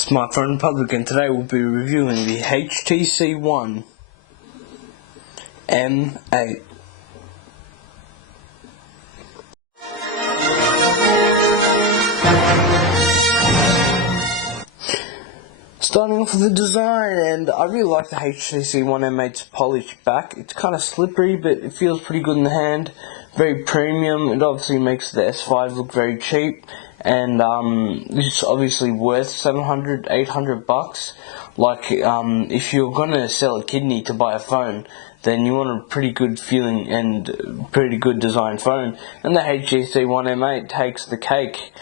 Smartphone Republic, and today we'll be reviewing the HTC One M8. Starting off with the design, and I really like the HTC One M8's polished back. It's kind of slippery, but it feels pretty good in the hand. Very premium. It obviously makes the S5 look very cheap, and it's obviously worth $700-800. Like, if you're gonna sell a kidney to buy a phone, then you want a pretty good feeling and pretty good design phone. And the HTC One M8 takes the cake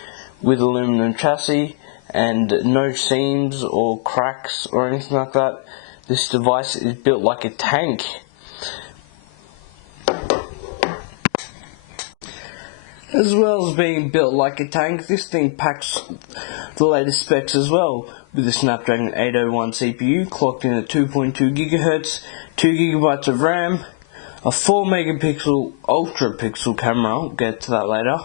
with aluminum chassis and no seams or cracks or anything like that. This device is built like a tank. As well as being built like a tank, this thing packs the latest specs as well, with a Snapdragon 801 CPU clocked in at 2.2 GHz, 2 GB of RAM, a 4 megapixel ultra pixel camera, we'll get to that later,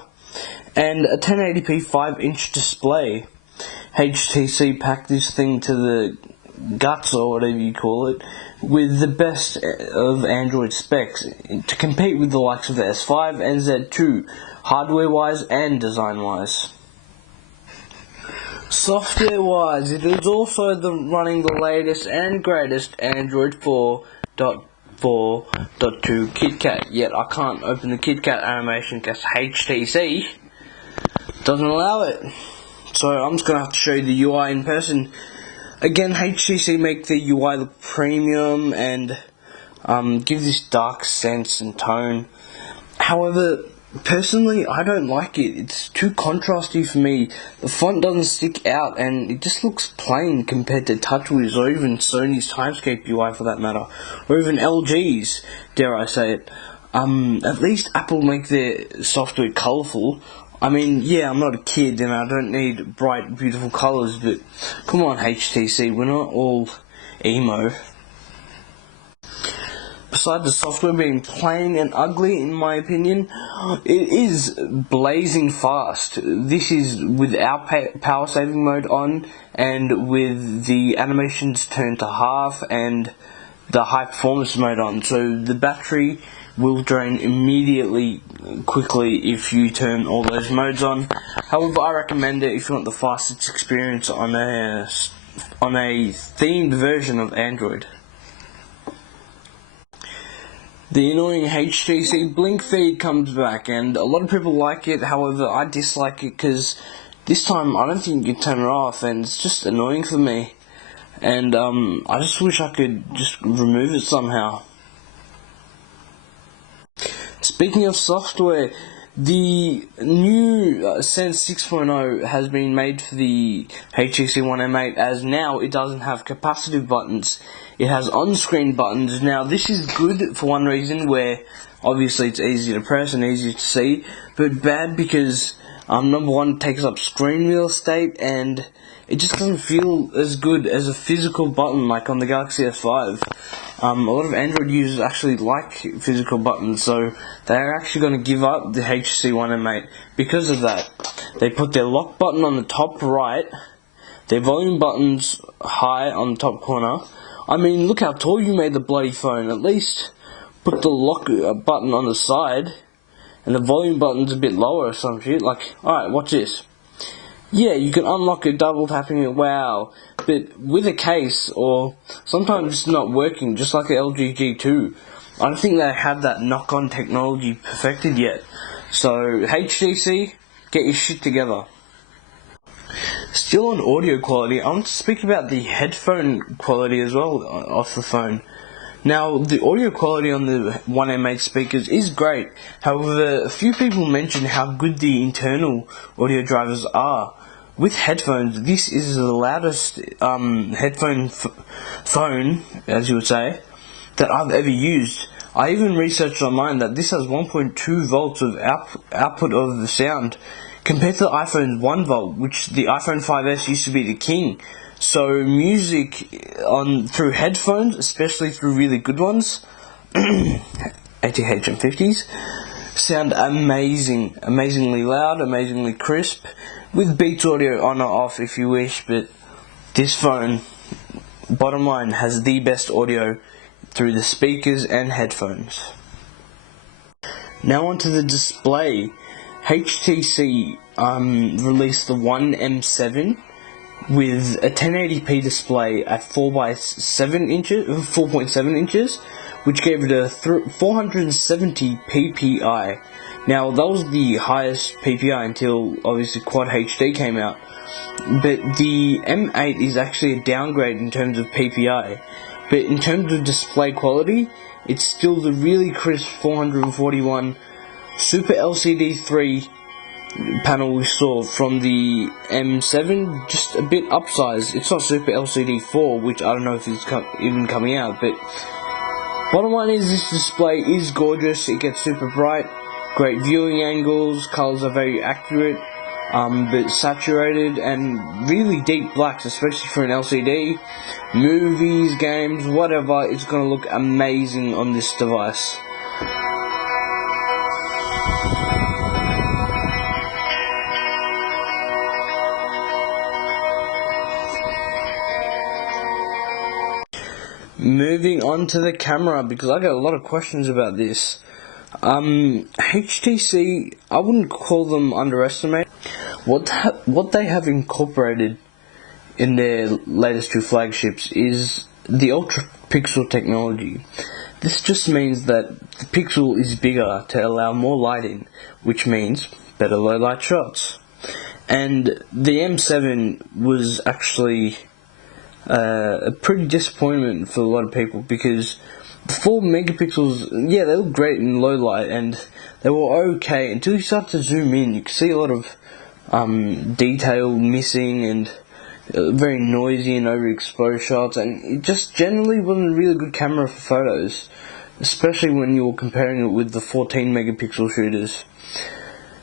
and a 1080p 5-inch display. HTC packed this thing to the guts, or whatever you call it, with the best of Android specs to compete with the likes of the S5 and Z2, hardware-wise and design-wise. Software-wise, it is also running the latest and greatest Android 4.4.2 KitKat. Yet I can't open the KitKat animation because HTC doesn't allow it. So I'm just going to have to show you the UI in person. Again, HTC make the UI look premium and give this dark sense and tone. However, personally, I don't like it. It's too contrasty for me. The font doesn't stick out and it just looks plain compared to TouchWiz or even Sony's Timescape UI for that matter. Or even LG's, dare I say it. At least Apple make their software colourful. I mean, yeah, I'm not a kid and I don't need bright, beautiful colours, but come on HTC, we're not all emo. Besides the software being plain and ugly, in my opinion, it is blazing fast. This is without power saving mode on, and with the animations turned to half and the high performance mode on, so the battery will drain immediately quickly if you turn all those modes on. However, I recommend it if you want the fastest experience on a themed version of Android. The annoying HTC blink feed comes back, and a lot of people like it. However, I dislike it because this time I don't think you can turn it off, and it's just annoying for me. And I just wish I could just remove it somehow. Speaking of software, the new Sense 6.0 has been made for the HTC One M8, as now it doesn't have capacitive buttons. It has on-screen buttons. Now this is good for one reason, where obviously it's easy to press and easy to see, but bad because number one, it takes up screen real estate and it just doesn't feel as good as a physical button like on the Galaxy S5. A lot of Android users actually like physical buttons, so they're actually going to give up the HTC One M8 because of that. They put their lock button on the top right, their volume buttons high on the top corner. I mean, look how tall you made the bloody phone. At least put the lock button on the side and the volume button's a bit lower or some shit. Like, alright, watch this. Yeah, you can unlock it double tapping it, wow. But with a case, or sometimes it's not working, just like the LG G2. I don't think they have that knock-on technology perfected yet. So, HTC, get your shit together. Still on audio quality, I want to speak about the headphone quality as well off the phone. Now, the audio quality on the One M8 speakers is great. However, a few people mention how good the internal audio drivers are. With headphones, this is the loudest phone, as you would say, that I've ever used. I even researched online that this has 1.2 volts of output of the sound, compared to the iPhone's 1 volt, which the iPhone 5S used to be the king. So music through headphones, especially through really good ones, ATH and 50s, sound amazing, amazingly loud, amazingly crisp, with Beats audio on or off if you wish, but This phone, bottom line, has the best audio through the speakers and headphones. Now onto the display. HTC released the One M7 with a 1080p display at 4.7 inches, which gave it a 470 ppi. Now that was the highest ppi until obviously Quad HD came out, but the M8 is actually a downgrade in terms of ppi. But in terms of display quality, it's still the really crisp 441 Super LCD 3 panel we saw from the M7, just a bit upsized. It's not Super LCD 4, which I don't know if it's even coming out, but bottom line is this display is gorgeous. It gets super bright, great viewing angles, colors are very accurate, but saturated, and really deep blacks, especially for an LCD. Movies, games, whatever, it's going to look amazing on this device. Moving on to the camera, because I get a lot of questions about this. HTC, I wouldn't call them underestimated. What they have incorporated in their latest two flagships is the ultra pixel technology. This just means that the pixel is bigger to allow more light in, which means better low light shots. And the M7 was actually a pretty disappointment for a lot of people, because the 4 megapixels, yeah, they look great in low light and they were okay until you start to zoom in. You can see a lot of detail missing and very noisy and overexposed shots, and it just generally wasn't a really good camera for photos, especially when you're comparing it with the 14 megapixel shooters.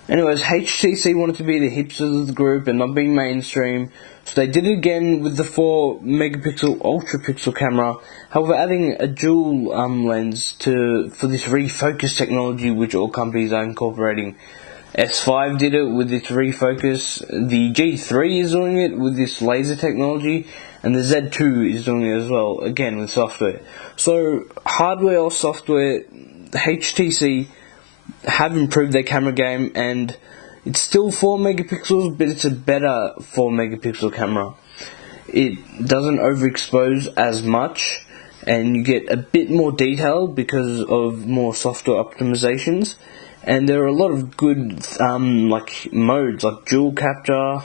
Anyways, HTC wanted to be the hipsters of the group and not being mainstream, so they did it again with the 4 megapixel ultra pixel camera, however adding a dual lens for this refocus technology which all companies are incorporating. S5 did it with its refocus, the G3 is doing it with this laser technology, and the Z2 is doing it as well, again with software. So hardware or software, HTC have improved their camera game, and it's still 4 megapixels, but it's a better 4 megapixel camera. It doesn't overexpose as much, and you get a bit more detail because of more software optimizations. And there are a lot of good like modes, like dual capture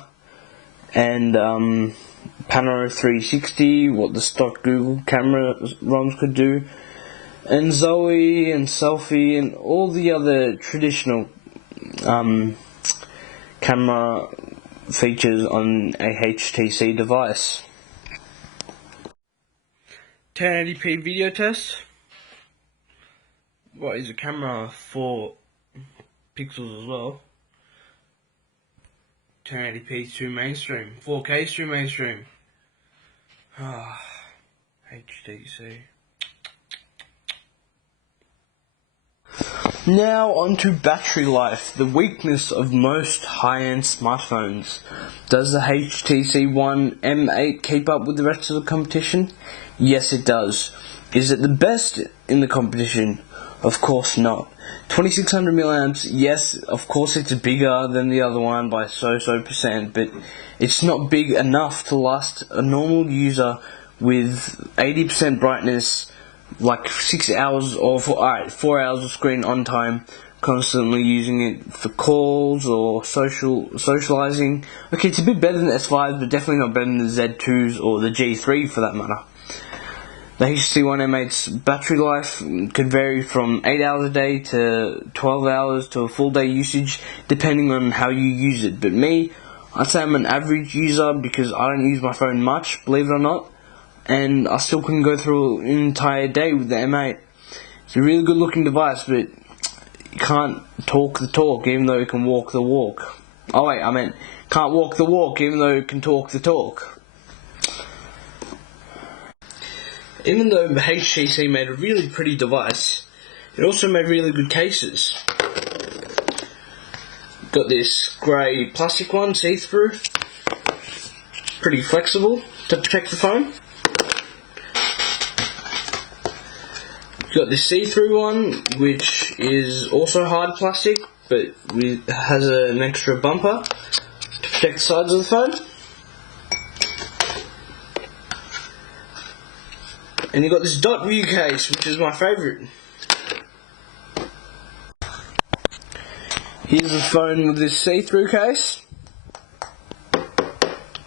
and Pano 360, what the stock Google camera ROMs could do, and Zoe and selfie and all the other traditional camera features on a HTC device. 1080p video test. What is a camera for pixels as well? 1080p to mainstream, 4K to mainstream. HTC. Now onto battery life, the weakness of most high-end smartphones. Does the HTC One M8 keep up with the rest of the competition? Yes, it does. Is it the best in the competition? Of course not. 2600 milliamps, yes, of course it's bigger than the other one by so%, but it's not big enough to last a normal user with 80% brightness, like 6 hours or 4 hours of screen on time, constantly using it for calls or socializing. Okay, it's a bit better than the S5, but definitely not better than the Z2s or the G3 for that matter. The HTC One M8's battery life could vary from 8 hours a day to 12 hours to a full day usage, depending on how you use it. But me, I'd say I'm an average user because I don't use my phone much, believe it or not, and I still couldn't go through an entire day with the M8. It's a really good looking device, but you can't talk the talk even though it can walk the walk. Oh wait, I meant can't walk the walk even though it can talk the talk. Even though HTC made a really pretty device, it also made really good cases. Got this grey plastic one, see-through. pretty flexible to protect the phone. You've got this see-through one, which is also hard plastic, but has an extra bumper to protect the sides of the phone. And you've got this dot view case, which is my favourite. Here's the phone with this see-through case.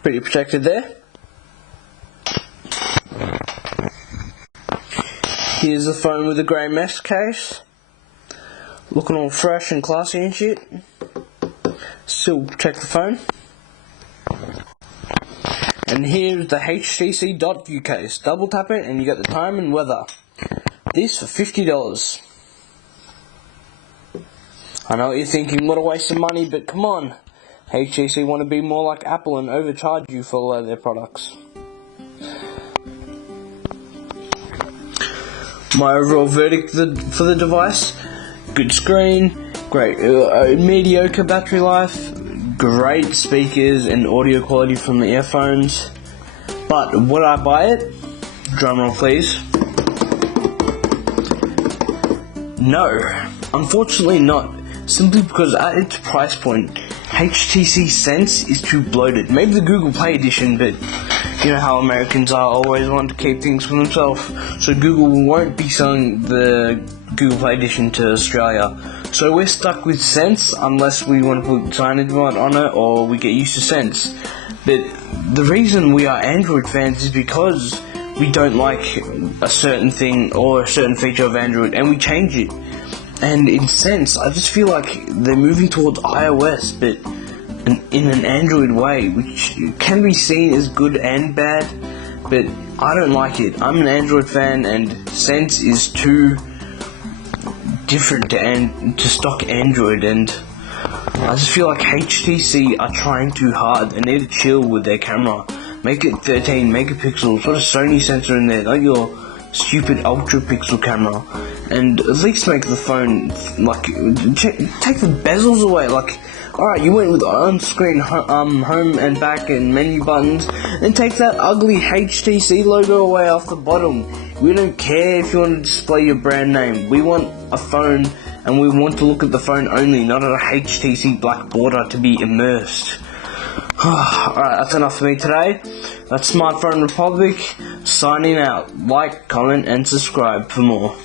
Pretty protected there. Here's the phone with the grey mesh case. Looking all fresh and classy and shit. Still protect the phone. And here's the HTC dot view case. Double tap it and you get the time and weather. This for $50. I know what you're thinking, what a waste of money, but come on. HTC want to be more like Apple and overcharge you for a lot of their products. My overall verdict for the device: good screen, great mediocre battery life, great speakers and audio quality from the earphones. But would I buy it? Drumroll please. No, unfortunately not. Simply because at its price point, HTC Sense is too bloated. Maybe the Google Play edition, but you know how Americans are, always want to keep things for themselves. So Google won't be selling the Google Play edition to Australia. So we're stuck with Sense unless we want to put signage on it or we get used to Sense. But the reason we are Android fans is because we don't like a certain thing or a certain feature of Android and we change it. And in Sense, I just feel like they're moving towards iOS, but in an Android way, which can be seen as good and bad, but I don't like it. I'm an Android fan, and Sense is too different to stock Android, and I just feel like HTC are trying too hard. They need to chill with their camera. Make it 13 megapixels, put a Sony sensor in there, not your stupid ultra pixel camera, and at least make the phone, like, take the bezels away. Like, alright, you went with on-screen home and back and menu buttons, then take that ugly HTC logo away off the bottom. We don't care if you want to display your brand name. We want a phone, and we want to look at the phone only, not at a HTC black border to be immersed. Alright, that's enough for me today. That's Smartphone Republic, signing out. Like, comment, and subscribe for more.